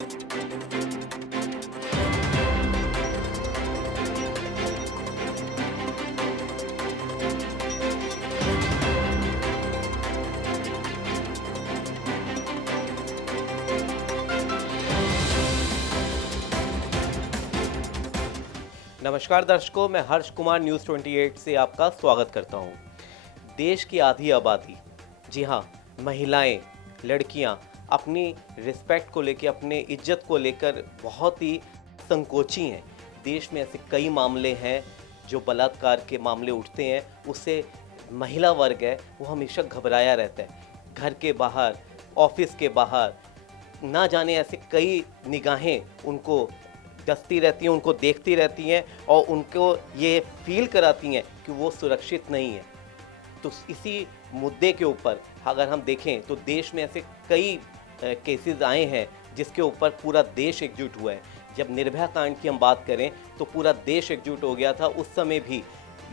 नमस्कार दर्शकों, मैं हर्ष कुमार न्यूज़ 28 से आपका स्वागत करता हूं। देश की आधी आबादी, जी हां, महिलाएं, लड़कियां अपनी रिस्पेक्ट को लेकर, अपने इज्जत को लेकर बहुत ही संकोची हैं। देश में ऐसे कई मामले हैं जो बलात्कार के मामले उठते हैं, उससे महिला वर्ग है वो हमेशा घबराया रहता है। घर के बाहर, ऑफिस के बाहर, ना जाने ऐसे कई निगाहें उनको डसती रहती हैं, उनको देखती रहती हैं और उनको ये फील कराती हैं कि वो सुरक्षित नहीं है। तो इसी मुद्दे के ऊपर अगर हम देखें तो देश में ऐसे कई केसेस आए हैं जिसके ऊपर पूरा देश एकजुट हुआ है। जब निर्भया कांड की हम बात करें तो पूरा देश एकजुट हो गया था। उस समय भी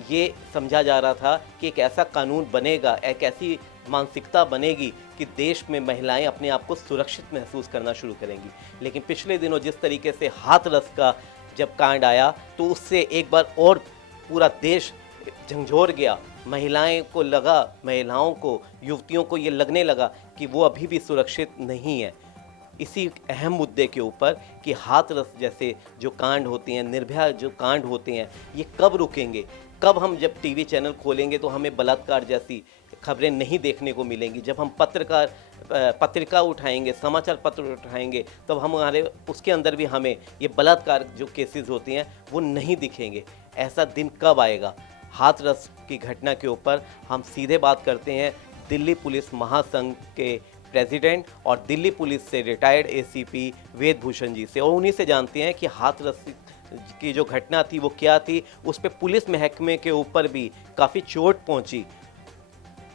ये समझा जा रहा था कि एक ऐसा कानून बनेगा, एक ऐसी मानसिकता बनेगी कि देश में महिलाएं अपने आप को सुरक्षित महसूस करना शुरू करेंगी। लेकिन पिछले दिनों जिस तरीके से हाथरस का जब कांड आया तो उससे एक बार और पूरा देश झंझोर गया। महिलाएं को लगा, महिलाओं को, युवतियों को ये लगने लगा कि वो अभी भी सुरक्षित नहीं है। इसी अहम मुद्दे के ऊपर कि हाथरस जैसे जो कांड होते हैं, निर्भया जो कांड होते हैं, ये कब रुकेंगे? कब हम जब टीवी चैनल खोलेंगे तो हमें बलात्कार जैसी खबरें नहीं देखने को मिलेंगी? जब हम पत्रिका उठाएंगे, समाचार पत्र उठाएंगे, तब हमारे उसके अंदर भी हमें ये बलात्कार जो केसेस होते हैं वो नहीं दिखेंगे। ऐसा दिन कब आएगा? हाथरस की घटना के ऊपर हम सीधे बात करते हैं दिल्ली पुलिस महासंघ के प्रेसिडेंट और दिल्ली पुलिस से रिटायर्ड एसीपी वेद भूषण जी से, और उन्हीं से जानते हैं कि हाथरस की जो घटना थी वो क्या थी। उस पर पुलिस महकमे के ऊपर भी काफ़ी चोट पहुंची,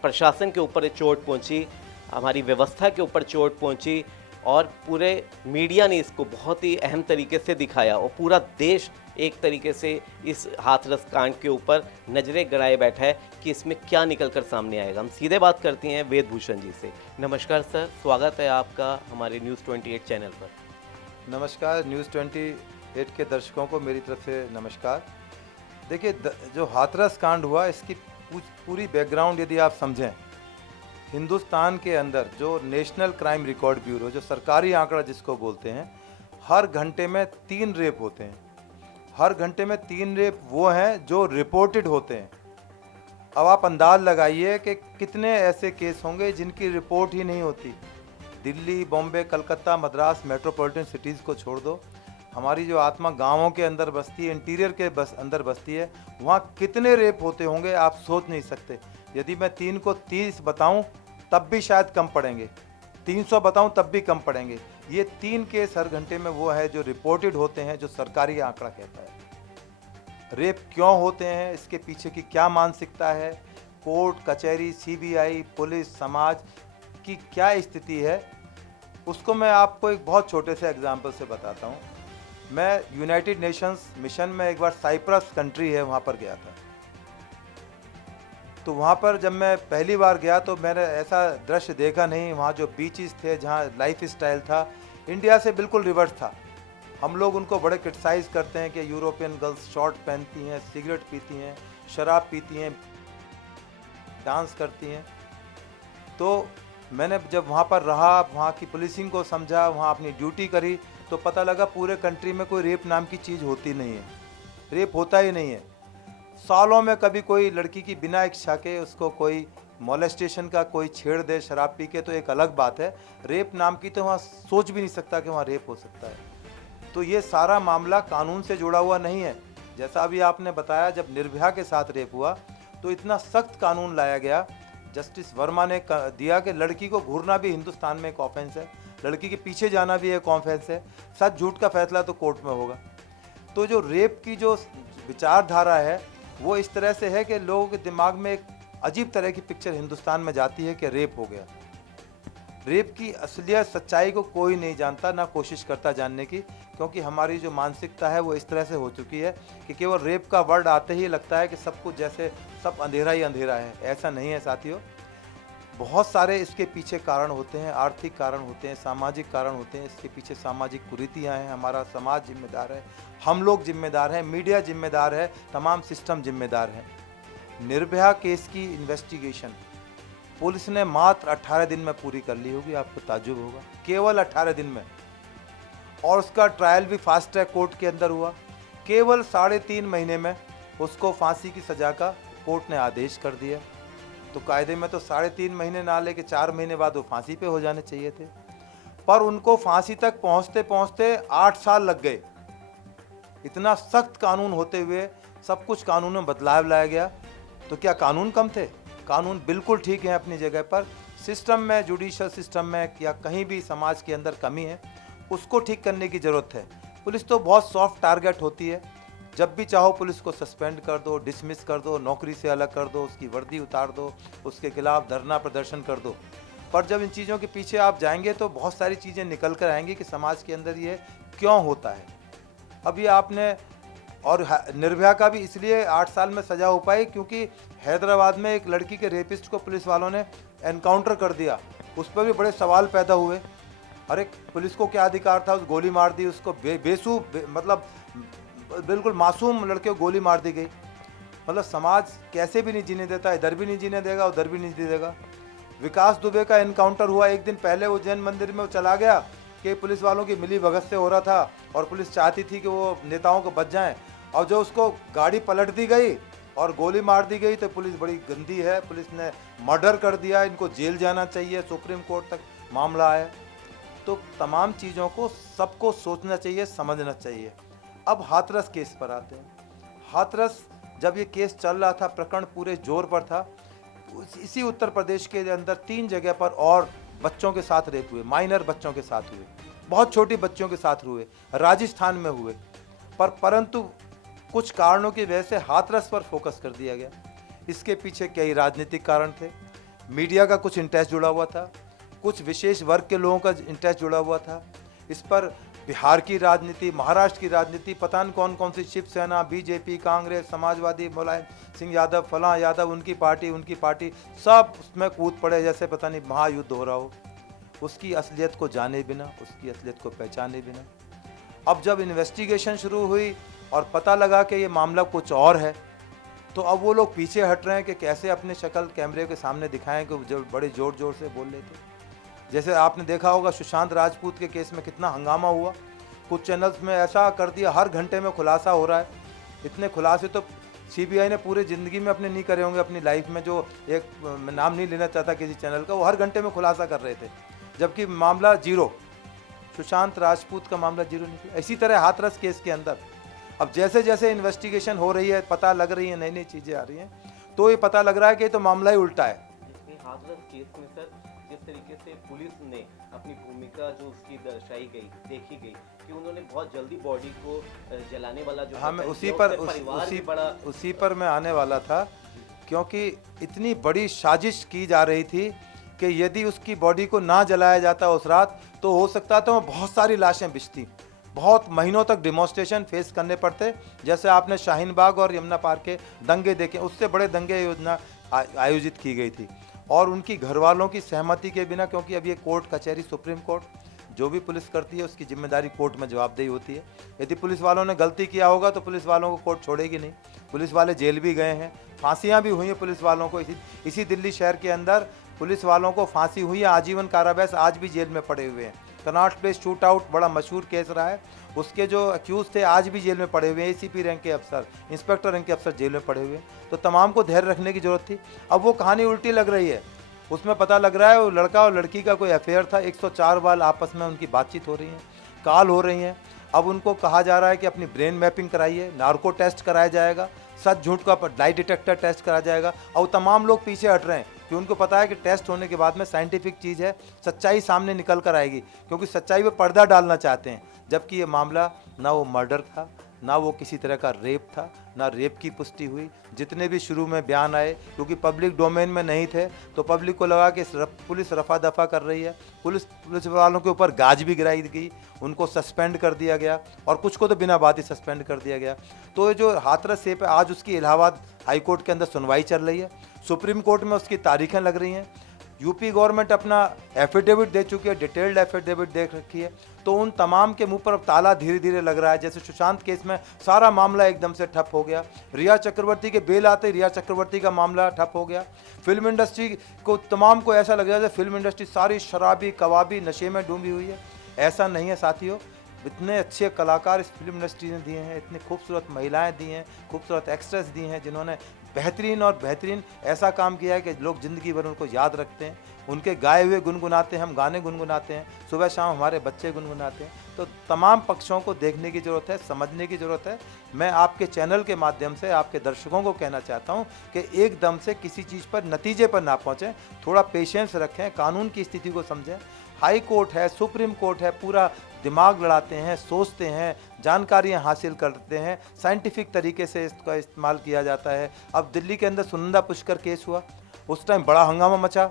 प्रशासन के ऊपर चोट पहुंची, हमारी व्यवस्था के ऊपर चोट पहुंची और पूरे मीडिया ने इसको बहुत ही अहम तरीके से दिखाया और पूरा देश एक तरीके से इस हाथरस कांड के ऊपर नज़रें गड़ाए बैठा है कि इसमें क्या निकलकर सामने आएगा। हम सीधे बात करते हैं वेद भूषण जी से। नमस्कार सर, स्वागत है आपका हमारे न्यूज़ 28 चैनल पर। नमस्कार, न्यूज़ 28 के दर्शकों को मेरी तरफ से नमस्कार। देखिए, जो हाथरस कांड हुआ इसकी पूरी बैकग्राउंड यदि आप समझें, हिंदुस्तान के अंदर जो नेशनल क्राइम रिकॉर्ड ब्यूरो, जो सरकारी आंकड़ा जिसको बोलते हैं, हर घंटे में 3 रेप होते हैं। हर घंटे में 3 रेप वो हैं जो रिपोर्टेड होते हैं। अब आप अंदाज लगाइए कि कितने ऐसे केस होंगे जिनकी रिपोर्ट ही नहीं होती। दिल्ली, बॉम्बे, कलकत्ता, मद्रास, मेट्रोपॉलिटन सिटीज़ को छोड़ दो, हमारी जो आत्मा गांवों के अंदर बसती है, इंटीरियर के अंदर बसती है, वहाँ कितने रेप होते होंगे आप सोच नहीं सकते। यदि मैं 3 को 30 बताऊं तब भी शायद कम पड़ेंगे, 300 बताऊं तब भी कम पड़ेंगे। ये 3 केस हर घंटे में वो है जो रिपोर्टेड होते हैं, जो सरकारी आंकड़ा कहता है। रेप क्यों होते हैं, इसके पीछे की क्या मानसिकता है, कोर्ट कचहरी, सीबीआई, पुलिस, समाज की क्या स्थिति है, उसको मैं आपको एक बहुत छोटे से एग्जाम्पल से बताता हूँ। मैं यूनाइटेड नेशंस मिशन में एक बार साइप्रस कंट्री है वहाँ पर गया था। तो वहाँ पर जब मैं पहली बार गया तो मैंने ऐसा दृश्य देखा नहीं। वहाँ जो बीचेस थे, जहाँ लाइफ स्टाइल था, इंडिया से बिल्कुल रिवर्स था। हम लोग उनको बड़े क्रिटिसाइज़ करते हैं कि यूरोपियन गर्ल्स शॉर्ट पहनती हैं, सिगरेट पीती हैं, शराब पीती हैं, डांस करती हैं। तो मैंने जब वहाँ पर रहा, वहाँ की पुलिसिंग को समझा, वहाँ अपनी ड्यूटी करी, तो पता लगा पूरे कंट्री में कोई रेप नाम की चीज़ होती नहीं है। रेप होता ही नहीं है। सालों में कभी कोई लड़की की बिना इच्छा के उसको कोई मोलेस्टेशन का कोई छेड़ दे शराब पी के तो एक अलग बात है। रेप नाम की तो वहाँ सोच भी नहीं सकता कि वहाँ रेप हो सकता है। तो ये सारा मामला कानून से जुड़ा हुआ नहीं है। जैसा अभी आपने बताया, जब निर्भया के साथ रेप हुआ तो इतना सख्त कानून लाया गया, जस्टिस वर्मा ने दिया कि लड़की को घूरना भी हिंदुस्तान में एक ऑफेंस है, लड़की के पीछे जाना भी एक ऑफेंस है, सच झूठ का फैसला तो कोर्ट में होगा। तो जो रेप की जो विचारधारा है वो इस तरह से है कि लोगों के दिमाग में एक अजीब तरह की पिक्चर हिंदुस्तान में जाती है कि रेप हो गया। रेप की असलियत, सच्चाई को कोई नहीं जानता, ना कोशिश करता जानने की, क्योंकि हमारी जो मानसिकता है वो इस तरह से हो चुकी है कि केवल रेप का वर्ड आते ही लगता है कि सब कुछ जैसे सब अंधेरा ही अंधेरा है। ऐसा नहीं है साथियों। बहुत सारे इसके पीछे कारण होते हैं, आर्थिक कारण होते हैं, सामाजिक कारण होते हैं। इसके पीछे सामाजिक कुरीतियाँ हैं, हमारा समाज जिम्मेदार है, हम लोग जिम्मेदार हैं, मीडिया जिम्मेदार है, तमाम सिस्टम जिम्मेदार है। निर्भया केस की इन्वेस्टिगेशन पुलिस ने मात्र 18 दिन में पूरी कर ली होगी, आपको ताज्जुब होगा, केवल 18 दिन में। और उसका ट्रायल भी फास्ट ट्रैक कोर्ट के अंदर हुआ। केवल 3.5 महीने में उसको फांसी की सज़ा का कोर्ट ने आदेश कर दिया। तो कायदे में तो 3.5 महीने ना लेके 4 महीने बाद वो फांसी पे हो जाने चाहिए थे, पर उनको फांसी तक पहुंचते पहुंचते 8 साल लग गए। इतना सख्त कानून होते हुए सब कुछ कानून में बदलाव लाया गया। तो क्या कानून कम थे? कानून बिल्कुल ठीक है अपनी जगह पर। सिस्टम में, जुडिशल सिस्टम में या कहीं भी समाज के अंदर कमी है, उसको ठीक करने की ज़रूरत है। पुलिस तो बहुत सॉफ्ट टारगेट होती है, जब भी चाहो पुलिस को सस्पेंड कर दो, डिसमिस कर दो, नौकरी से अलग कर दो, उसकी वर्दी उतार दो, उसके खिलाफ धरना प्रदर्शन कर दो। पर जब इन चीज़ों के पीछे आप जाएंगे तो बहुत सारी चीज़ें निकल कर आएंगी कि समाज के अंदर ये क्यों होता है। अब ये आपने, और निर्भया का भी इसलिए 8 साल में सज़ा हो पाई क्योंकि हैदराबाद में एक लड़की के रेपिस्ट को पुलिस वालों ने एनकाउंटर कर दिया। उस पर भी बड़े सवाल पैदा हुए। अरे पुलिस को क्या अधिकार था, उस गोली मार दी उसको, मतलब बिल्कुल मासूम लड़के को गोली मार दी गई। मतलब समाज कैसे भी नहीं जीने देता, इधर भी नहीं जीने देगा, उधर भी नहीं जीने देगा। विकास दुबे का एनकाउंटर हुआ एक दिन पहले, वो जैन मंदिर में वो चला गया कि पुलिस वालों की मिली भगत से हो रहा था और पुलिस चाहती थी कि वो नेताओं को बच जाएं, और जो उसको गाड़ी पलट दी गई और गोली मार दी गई तो पुलिस बड़ी गंदी है, पुलिस ने मर्डर कर दिया, इनको जेल जाना चाहिए, सुप्रीम कोर्ट तक मामला आया। तो तमाम चीज़ों को सबको सोचना चाहिए, समझना चाहिए। अब हाथरस केस पर आते हैं। हाथरस जब ये केस चल रहा था, प्रकरण पूरे जोर पर था, इसी उत्तर प्रदेश के अंदर 3 जगह पर और बच्चों के साथ रेप हुए, माइनर बच्चों के साथ हुए, बहुत छोटी बच्चों के साथ हुए, राजस्थान में हुए। परंतु कुछ कारणों की वजह से हाथरस पर फोकस कर दिया गया। इसके पीछे कई राजनीतिक कारण थे, मीडिया का कुछ इंटरेस्ट जुड़ा हुआ था, कुछ विशेष वर्ग के लोगों का इंटरेस्ट जुड़ा हुआ था। इस पर बिहार की राजनीति, महाराष्ट्र की राजनीति, पता नहीं कौन कौन सी, शिवसेना, बीजेपी, कांग्रेस, समाजवादी, मुलायम सिंह यादव, फलां यादव, उनकी पार्टी, सब उसमें कूद पड़े जैसे पता नहीं महायुद्ध हो रहा हो, उसकी असलियत को जाने बिना, उसकी असलियत को पहचाने बिना। अब जब इन्वेस्टिगेशन शुरू हुई और पता लगा कि ये मामला कुछ और है, तो अब वो लोग पीछे हट रहे हैं कि कैसे अपने शक्ल कैमरे के सामने दिखाएं कि जो बड़े ज़ोर ज़ोर से बोल रहे थे। जैसे आपने देखा होगा सुशांत राजपूत के केस में कितना हंगामा हुआ, कुछ चैनल्स में ऐसा कर दिया, हर घंटे में खुलासा हो रहा है। इतने खुलासे तो सीबीआई ने पूरी ज़िंदगी में अपने नहीं करे होंगे अपनी लाइफ में। जो एक नाम नहीं लेना चाहता किसी चैनल का, वो हर घंटे में खुलासा कर रहे थे, जबकि मामला जीरो, सुशांत राजपूत का मामला जीरो निकला। इसी तरह हाथरस केस के अंदर अब जैसे जैसे इन्वेस्टिगेशन हो रही है, पता लग रही है, नई नई चीज़ें आ रही हैं, तो ये पता लग रहा है कि तो मामला ही उल्टा है। हाथरस केस में सर जिस तरीके से पुलिस ने अपनी भूमिका जो उसकी दर्शाई गई, देखी गई कि उन्होंने बहुत जल्दी बॉडी को जलाने वाला जो, हाँ, मैं उसी पर मैं आने वाला था, क्योंकि इतनी बड़ी साजिश की जा रही थी कि यदि उसकी बॉडी को ना जलाया जाता उस रात, तो हो सकता था बहुत सारी लाशें बिछती, बहुत महीनों तक डिमॉन्स्ट्रेशन फेस करने पड़ते। जैसे आपने शाहीन बाग और यमुना पार्क के दंगे देखे, उससे बड़े दंगे योजना आयोजित की गई थी, और उनकी घर वालों की सहमति के बिना, क्योंकि अब ये कोर्ट कचहरी, सुप्रीम कोर्ट, जो भी पुलिस करती है उसकी जिम्मेदारी कोर्ट में जवाबदेही होती है। यदि पुलिस वालों ने गलती किया होगा तो पुलिस वालों को कोर्ट छोड़ेगी नहीं। पुलिस वाले जेल भी गए हैं, फांसियाँ भी हुई हैं पुलिस वालों को। इसी दिल्ली शहर के अंदर पुलिस वालों को फांसी हुई है, आजीवन कारावास, आज भी जेल में पड़े हुए हैं। कनॉट प्लेस शूट आउट बड़ा मशहूर केस रहा है, उसके जो अक्यूज थे आज भी जेल में पड़े हुए हैं, एसीपी रैंक के अफसर, इंस्पेक्टर रैंक के अफसर जेल में पड़े हुए हैं। तो तमाम को धैर्य रखने की जरूरत थी। अब वो कहानी उल्टी लग रही है, उसमें पता लग रहा है वो लड़का और लड़की का कोई अफेयर था, 104 बार आपस में उनकी बातचीत हो रही है, कॉल हो रही हैं। अब उनको कहा जा रहा है कि अपनी ब्रेन मैपिंग कराइए, नार्को टेस्ट कराया जाएगा, सच झूठ का लाई डिटेक्टर टेस्ट कराया जाएगा। और तमाम लोग पीछे हट रहे हैं कि उनको पता है कि टेस्ट होने के बाद में साइंटिफिक चीज़ है, सच्चाई सामने निकल कर आएगी, क्योंकि सच्चाई पे पर्दा डालना चाहते हैं। जबकि ये मामला ना वो मर्डर था, ना वो किसी तरह का रेप था, ना रेप की पुष्टि हुई। जितने भी शुरू में बयान आए, क्योंकि पब्लिक डोमेन में नहीं थे, तो पब्लिक को लगा कि पुलिस रफा दफा कर रही है। पुलिस वालों के ऊपर गाज भी गिराई गई, उनको सस्पेंड कर दिया गया, और कुछ को तो बिना बात ही सस्पेंड कर दिया गया। तो ये जो हाथरस सेप है, आज उसकी इलाहाबाद हाई कोर्ट के अंदर सुनवाई चल रही है, सुप्रीम कोर्ट में उसकी तारीखें लग रही हैं। यूपी गवर्नमेंट अपना एफिडेविट दे चुकी है, डिटेल्ड एफिडेविट दे रखी है। तो उन तमाम के मुंह पर अब ताला धीरे धीरे लग रहा है। जैसे सुशांत केस में सारा मामला एकदम से ठप हो गया, रिया चक्रवर्ती के बेल आते रिया चक्रवर्ती का मामला ठप हो गया। फिल्म इंडस्ट्री को तमाम को ऐसा लग रहा है जैसे फिल्म इंडस्ट्री सारी शराबी कबाबी नशे में डूबी हुई है। ऐसा नहीं है साथियों, इतने अच्छे कलाकार इस फिल्म इंडस्ट्री ने दिए हैं, इतनी खूबसूरत महिलाएं दी हैं, खूबसूरत एक्ट्रेस दी हैं जिन्होंने बेहतरीन ऐसा काम किया है कि लोग ज़िंदगी भर उनको याद रखते हैं, उनके गाए हुए गुनगुनाते हैं, हम गाने गुनगुनाते हैं, सुबह शाम हमारे बच्चे गुनगुनाते हैं। तो तमाम पक्षों को देखने की ज़रूरत है, समझने की ज़रूरत है। मैं आपके चैनल के माध्यम से आपके दर्शकों को कहना चाहता हूं कि एकदम से किसी चीज़ पर नतीजे पर ना पहुंचें, थोड़ा पेशेंस रखें, कानून की स्थिति को समझें। हाई कोर्ट है, सुप्रीम कोर्ट है, पूरा दिमाग लड़ाते हैं, सोचते हैं, जानकारियां हासिल करते हैं, साइंटिफिक तरीके से इसका इस्तेमाल किया जाता है। अब दिल्ली के अंदर सुनंदा पुष्कर केस हुआ, उस टाइम बड़ा हंगामा मचा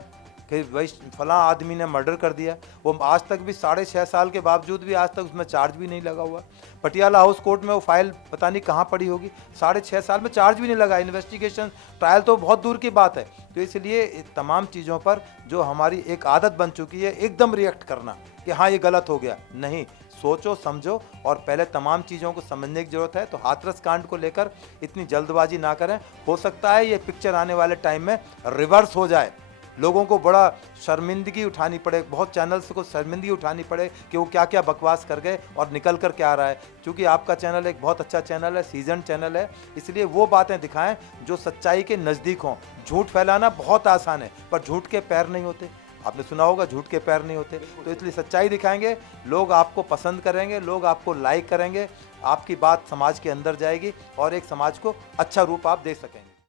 कि भाई फलां आदमी ने मर्डर कर दिया। वो आज तक भी 6.5 साल के बावजूद भी आज तक उसमें चार्ज भी नहीं लगा हुआ। पटियाला हाउस कोर्ट में वो फाइल पता नहीं कहाँ पड़ी होगी, 6.5 साल में चार्ज भी नहीं लगा। इन्वेस्टिगेशन ट्रायल तो बहुत दूर की बात है। तो इसलिए तमाम चीज़ों पर जो हमारी एक आदत बन चुकी है एकदम रिएक्ट करना कि हाँ ये गलत हो गया, नहीं, सोचो समझो और पहले तमाम चीज़ों को समझने की ज़रूरत है। तो हाथरस कांड को लेकर इतनी जल्दबाजी ना करें, हो सकता है ये पिक्चर आने वाले टाइम में रिवर्स हो जाए, लोगों को बड़ा शर्मिंदगी उठानी पड़े, बहुत चैनल्स को शर्मिंदगी उठानी पड़े कि वो क्या क्या बकवास कर गए और निकल कर क्या आ रहा है। क्योंकि आपका चैनल एक बहुत अच्छा चैनल है, सीजन चैनल है, इसलिए वो बातें दिखाएं जो सच्चाई के नज़दीक हों। झूठ फैलाना बहुत आसान है पर झूठ के पैर नहीं होते, आपने सुना होगा झूठ के पैर नहीं होते। तो इसलिए सच्चाई दिखाएंगे, लोग आपको पसंद करेंगे, लोग आपको लाइक करेंगे, आपकी बात समाज के अंदर जाएगी और एक समाज को अच्छा रूप आप दे सकेंगे।